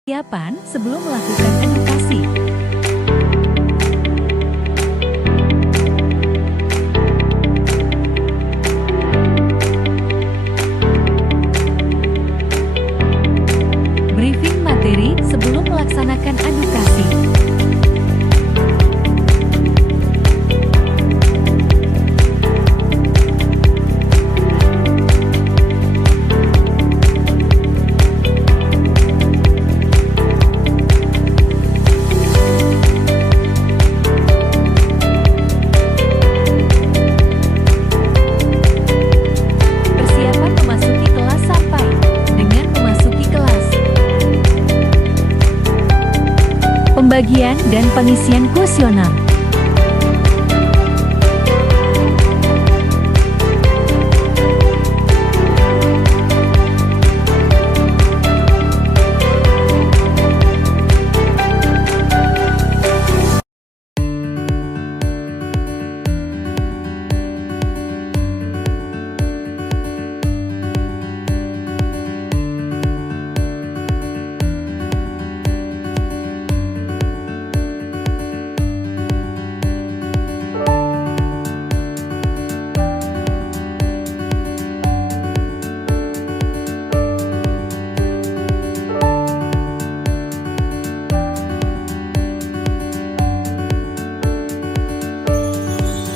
Persiapan sebelum melakukan edukasi. Briefing materi sebelum melaksanakan edukasi. Pembagian dan pengisian kuesioner.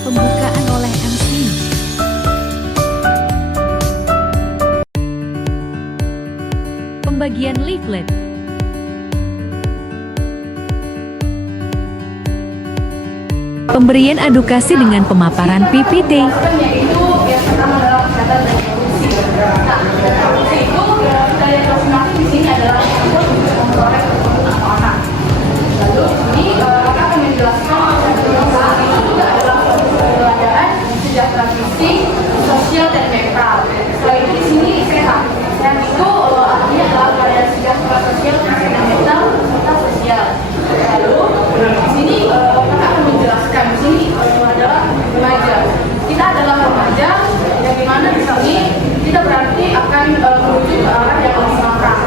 Pembukaan oleh MC. Pembagian leaflet. Pemberian edukasi dengan pemaparan PPT. Sosial dan mental. Setelah itu di sini sehat. Sehat itu artinya adalah keadaan sejahtera sosial dan mental serta sosial. Lalu di sini kakak akan menjelaskan di sini adalah remaja. Kita adalah remaja yang dimana di sini kita berarti akan menuju ke arah yang lebih matang.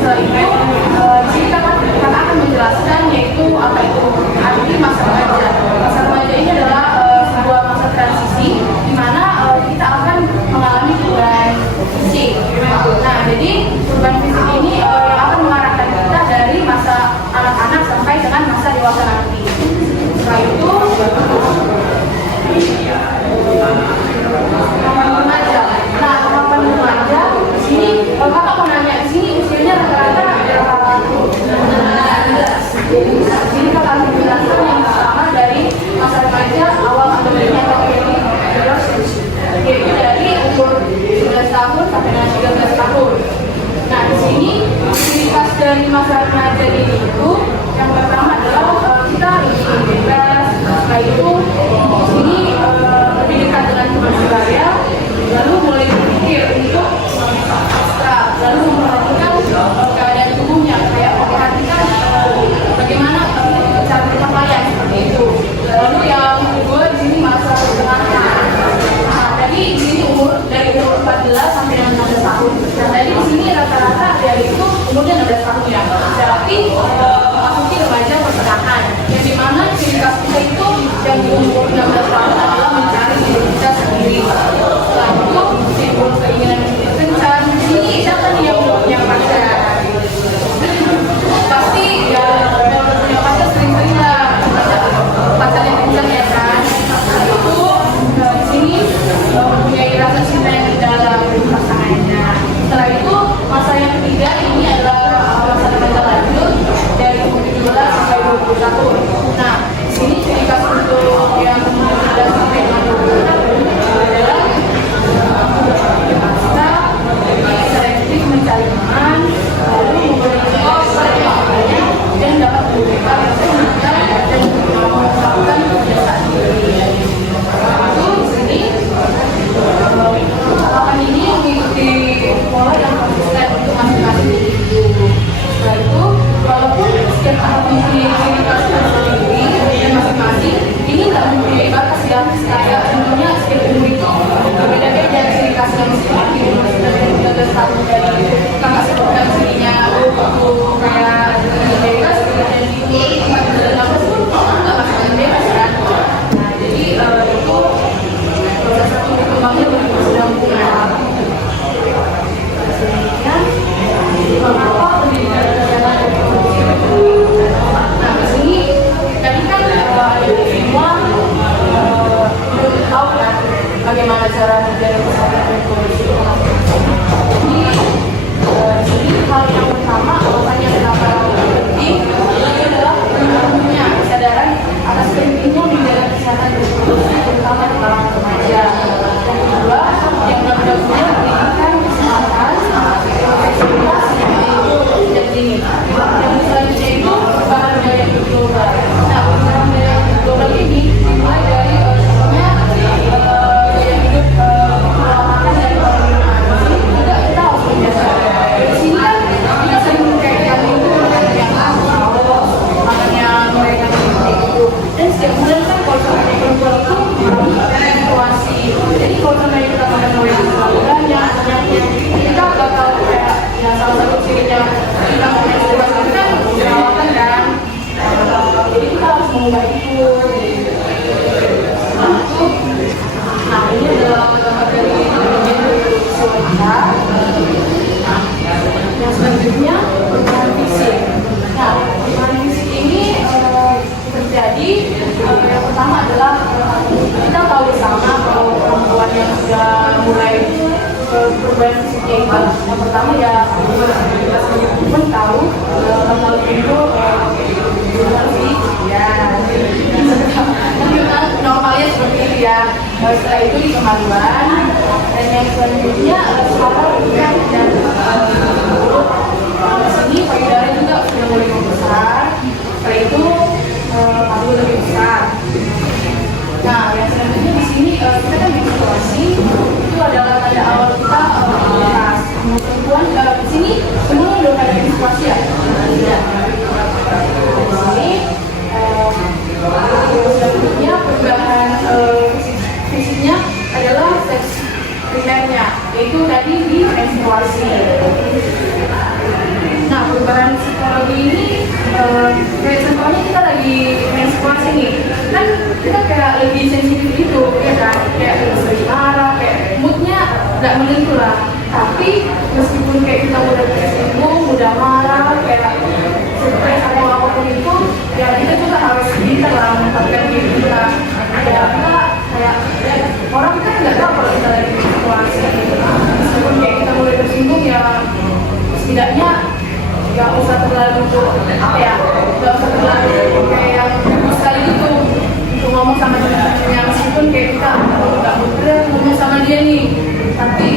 Setelah itu di sini kakak akan menjelaskan yaitu apa itu arti masa remaja. Masa remaja ini adalah sebuah masa transisi di mana kita akan mengalami perubahan fisik. Nah, jadi perubahan fisik ini yang akan mengarahkan kita dari masa anak-anak sampai dengan masa dewasa nanti. Setelah itu, kemampuan remaja. Nah, kemampuan remaja di sini, kakak mau nanya di sini usianya rata-rata berapa? Jadi di sini kakak akan menjelaskan yang pertama dari masa remaja awal adanya yaitu dari umur 11 tahun sampai dengan 13 tahun. Nah, di sini ciri khas dari masa remaja ini itu yang pertama adalah kita lebih bebas. Setelah itu di sini lebih dekat dengan teman sebaya, lalu mulai berpikir untuk ekstra, lalu memperhatikan keadaan tubuhnya, kayak memperhatikan bagaimana cara berpakaian seperti itu. Lalu yang kedua di sini masa pertengahan. Jadi di sini dari umur 14 sampai dengan 16 tahun. Nah, jadi di sini rata-rata dari itu umurnya 16 tahun ya. Berarti memasuki remaja pertengahan. Yang dimana ciri khas kita itu yang di umur 16 tahun adalah mencari diri kita sendiri. Setelah itu timbul keinginan kencan. Di sini siapa nih yang punya pacar? Pasti ya kalau punya pacar sering-sering lah pacar yang kencan ya kan. Itu di sini mempunyai rasa cinta yang dalam pasangannya. Setelah itu masa yang ketiga ini adalah masa remaja lanjut dari umur 17 sampai 20 tahun. Nah, di sini ciri khas untuk yang umur 17 sampai 20 tahun adalah kita selektif mencari teman, lalu memiliki kesabarannya dan dapat memberikan rasa cinta dan melakukan kebiasaan diri. Itu di sini tahapan ini mengikuti pola yang konsisten untuk masing-masing individu. Setelah itu, walaupun setiap tahap mempunyai ciri khas sendiri dan masing-masing, ini tidak mempunyai batas ya. Kayak tentunya setiap umur itu berbeda-beda ciri khasnya masing-masing. Dari 13 tahun dari kakak sebutkan sininya, kayak menjaga kesehatan reproduksi. Jadi di sini hal yang pertama, alasannya kenapa penting itu adalah pentingnya kesadaran atas pentingnya menjaga kesehatan reproduksi terutama di kalangan remaja. Yang kedua, yang benar-benar memberikan kesempatan seksualitas yaitu sejak dini. Yang selanjutnya itu bahan gaya hidup global. Nah, bahan gaya hidup global ini dimulai dari contohnya gaya hidup pola makan dan pola minuman. Ini juga kita harus menjaga. Di sini kan kita sering kayak yang itu makan yang saus, makan yang gorengan gitu. Dan setiap bulan kan kalau sampai perempuan itu menstruasi. Jadi kalau sampai kita makan gorengan terlalu banyak, kita bakal kayak ya salah satu cirinya kita menstruasi kan jerawatan kan. Jadi kita harus mengubah itu. Nah ini adalah gambar dari reproduksi wanita. Yang selanjutnya perubahan fisik. Nah perubahan fisik ini terjadi yang pertama adalah kita tahu bersama kalau perempuan yang sudah mulai perubahan fisiknya itu yang pertama ya kita sebagai perempuan tahu kalau itu perubahan fisik ya normalnya seperti itu ya. Setelah itu di kemaluan dan yang selanjutnya sekarang dan di sini payudara juga sudah mulai membesar. Setelah itu paru lebih besar. Nah yang selanjutnya di sini kita kan menstruasi itu adalah tanda awal kita aktivitas. Perempuan di sini semua belum ada menstruasi ya. Tidak. Di sini selanjutnya perubahan fisiknya adalah seks primernya, yaitu tadi di menstruasi. Nah perubahan psikologi ini kayak contohnya kita lagi menstruasi nih, kan kita kayak lebih sensitif gitu, ya kan? Kayak lebih sering marah, kayak moodnya nggak menentu lah. Tapi meskipun kayak kita mudah tersinggung, mudah marah, kayak stres atau apapun itu, ya kita juga harus pintar lah menempatkan diri kita. Ya kita kayak orang kan nggak tahu kalau kita lagi menstruasi. Meskipun kayak kita mulai tersinggung ya setidaknya nggak usah terlalu apa ya, nggak usah terlalu kayak yang sekali gitu untuk ngomong sama teman-temannya. Meskipun kayak kita nggak mudah ngomong sama dia nih, tapi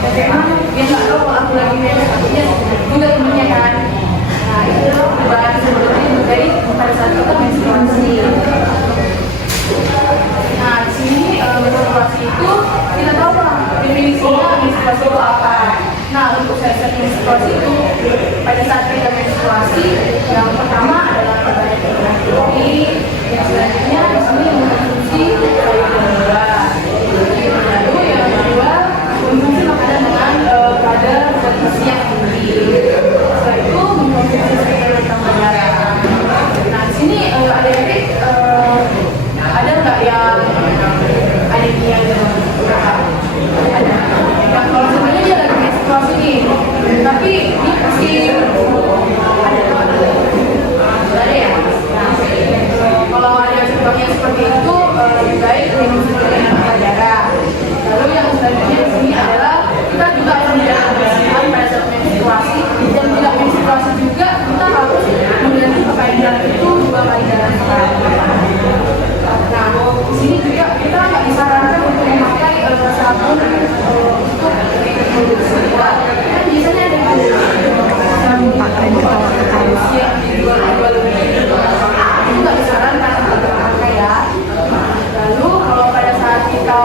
bagaimana dia nggak tahu kalau aku lagi menstruasinya juga temennya kan. Nah itu adalah perubahan psikologi dari pada saat kita menstruasi. Nah di sini menstruasi itu kita tahu lah definisinya menstruasi itu apa. Nah untuk seks menstruasi itu pada saat kita menstruasi yang pertama adalah perbaikan kalori, yang selanjutnya di sini mengkonsumsi payudara. Lalu yang kedua mengkonsumsi makanan dengan kadar zat gizi yang tinggi. Setelah itu mengkonsumsi suplemen tambah darah. Nah di sini ada efek ada nggak yang anemia ada. Yang kalau sebenarnya dia lagi menstruasi nih, tapi ini pasti ada ya. Nah, kalau ada contohnya seperti itu lebih baik minum suplemen tambah darah. Lalu yang selanjutnya di sini adalah kita juga harus menjaga kebersihan pada saat menstruasi, dan bila menstruasi juga kita harus mengganti pakaian dalam itu 2 kali dalam sekali. Nah, di sini juga kita nggak disarankan untuk memakai sabun untuk reproduksi. Kan biasanya ada sabun reproduksi yang dijual lebih itu nggak disarankan untuk dipakai ya. Lalu kalau pada saat kita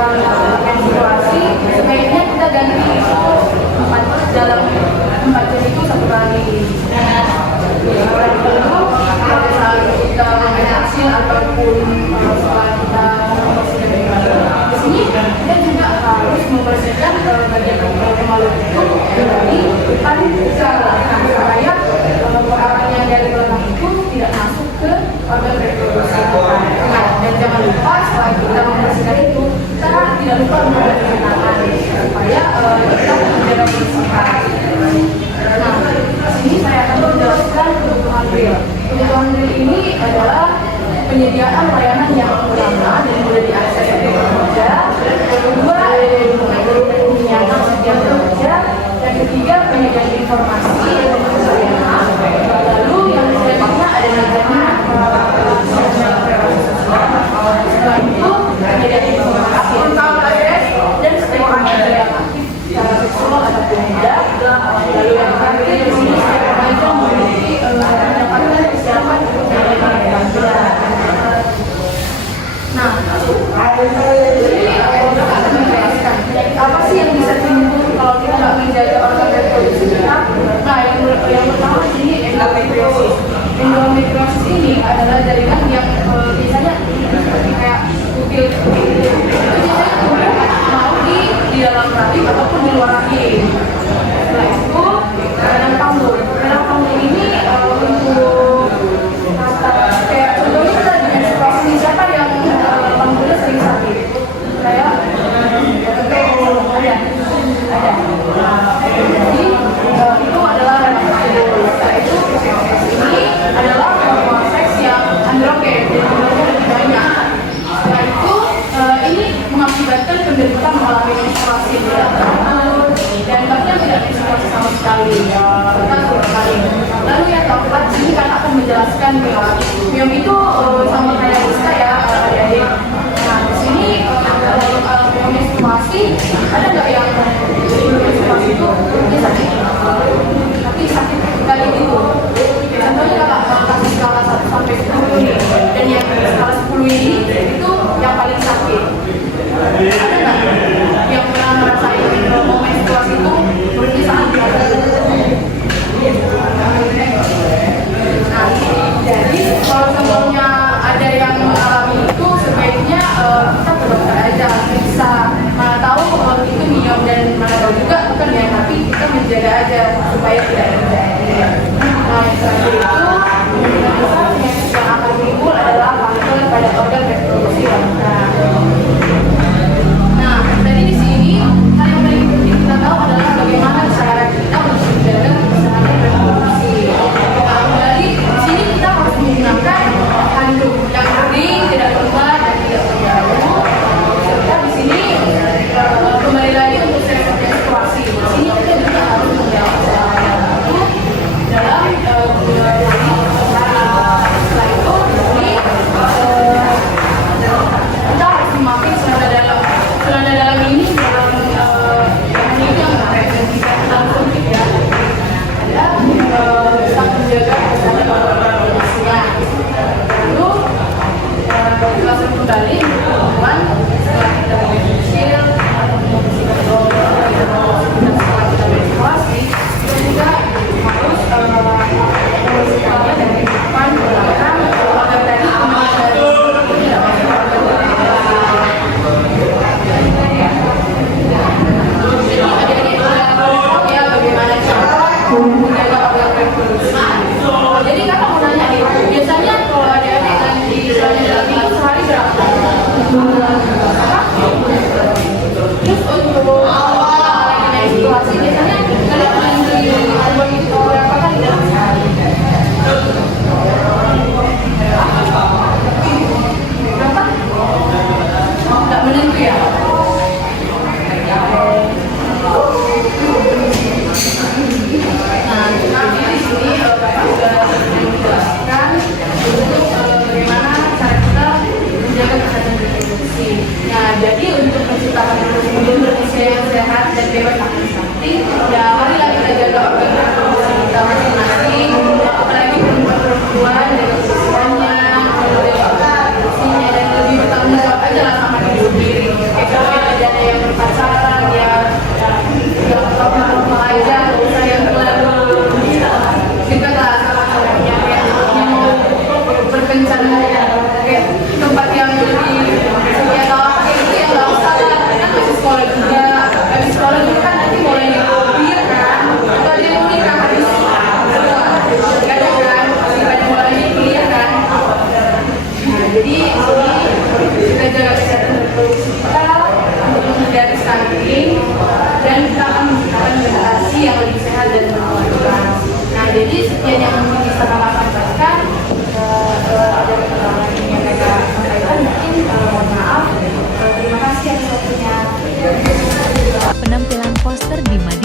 menstruasi sebaiknya kita ganti itu dalam 4 jam itu 1 kali. Lalu pada saat kita hasil ataupun setelah kita di sini kita juga harus membersihkan bagian kemaluan itu dari depan ke belakang supaya kotoran yang dari belakang itu tidak masuk ke organ reproduksi kita. Nah, dan jangan lupa setelah kita membersihkan itu kita tidak lupa menggunakan tangan supaya kita menjaga kebersihan. Nah, sini saya akan menjelaskan kebutuhan real. Kebutuhan real ini adalah penyediaan layanan yang lama dan mudah diakses oleh pekerja. Yang kedua, ada. Jadi itu adalah setelah itu ini adalah seks yang androgen, jadi lebih banyak. Setelah itu ini mengakibatkan penderita mengalami menstruasi tidak teratur dan bahkan tidak menstruasi sama sekali. Kita sekali. Lalu yang keempat, ini kan akan menjelaskan miom itu sama kayak Rizka ya, adik-adik. Nah, di sini kalau menstruasi ada nggak yang menstruasi itu dia sakit, tapi sakit kali itu. Contohnya kalau kasih skala 1 sampai 10 nih, dan yang skala 10 ini itu yang paling sakit. Ada nggak yang pernah ngerasain mau menstruasi itu berarti sangat berat? Nah, jadi kalau sebelumnya ada yang mengalami itu sebaiknya kita ke dokter aja, bisa mana tahu kalau itu miom dan mana tahu juga bukan ya, tapi kita menjaga aja supaya tidak terjadi. Nah, yang terakhir itu penyakit yang akan timbul adalah kanker pada organ reproduksi wanita. Nah, tadi di sini hal yang paling penting kita tahu adalah bagaimana cara kita untuk menjaga kesehatan reproduksi. Jadi di sini kita harus menggunakan handuk yang kering, tidak lembab dan tidak berjauh. Serta di sini kembali lagi untuk seks menstruasi. Di sini kita juga harus menjaga kesehatan itu dalam setelah itu di sini kita harus memakai celana dalam ini dalam ini yang kayak bisa dalam sempit ya. Ada bisa menjaga kesehatan reproduksinya. Lalu kita kembali hubungan setelah kita kecil atau setelah kita menstruasi, kita juga harus semuanya dari depan ke belakang agar tadi bagaimana cara menjaga organ reproduksi. Jadi kakak mau nanya nih, biasanya kalau adik-adik nanti celana dalam itu sehari berapa? Terus untuk lagi menstruasi biasanya kalau di album itu berapa kali dalam sehari? Berapa? Nggak menentu ya? Nah, nanti di sini Bapak sudah menjelaskan untuk bagaimana cara kita menjaga kesehatan reproduksi. Nah, jadi untuk menciptakan Indonesia yang sehat dan bebas aktif stunting, ya marilah kita jaga organ reproduksi kita masing-masing, apalagi perempuan jaga kebersihannya, reproduksinya, dan lebih bertanggung jawab aja lah sama diri sendiri. Kayak kalau ada yang berpacaran ya yang apa aja, nggak usah yang terlalu dekat lah sama yang mau berkencan kayak tempat yang lebih ya kalau kayak gitu ya nggak usah lah, kan masih sekolah juga, habis sekolah juga kan nanti mulai nikah kan, atau dia mau nikah habis nggak ada kan, masih banyak mulai kuliah kan. Nah, jadi ini kita jaga kesehatan reproduksi kita untuk menghindari stunting dan kita akan menciptakan generasi yang lebih sehat dan berkelanjutan. Nah, jadi sekian yang mungkin bisa kakak sampaikan. Ada keterangan yang kakak sampaikan, mungkin mohon maaf. Terima kasih atas waktunya. Penampilan poster di Madi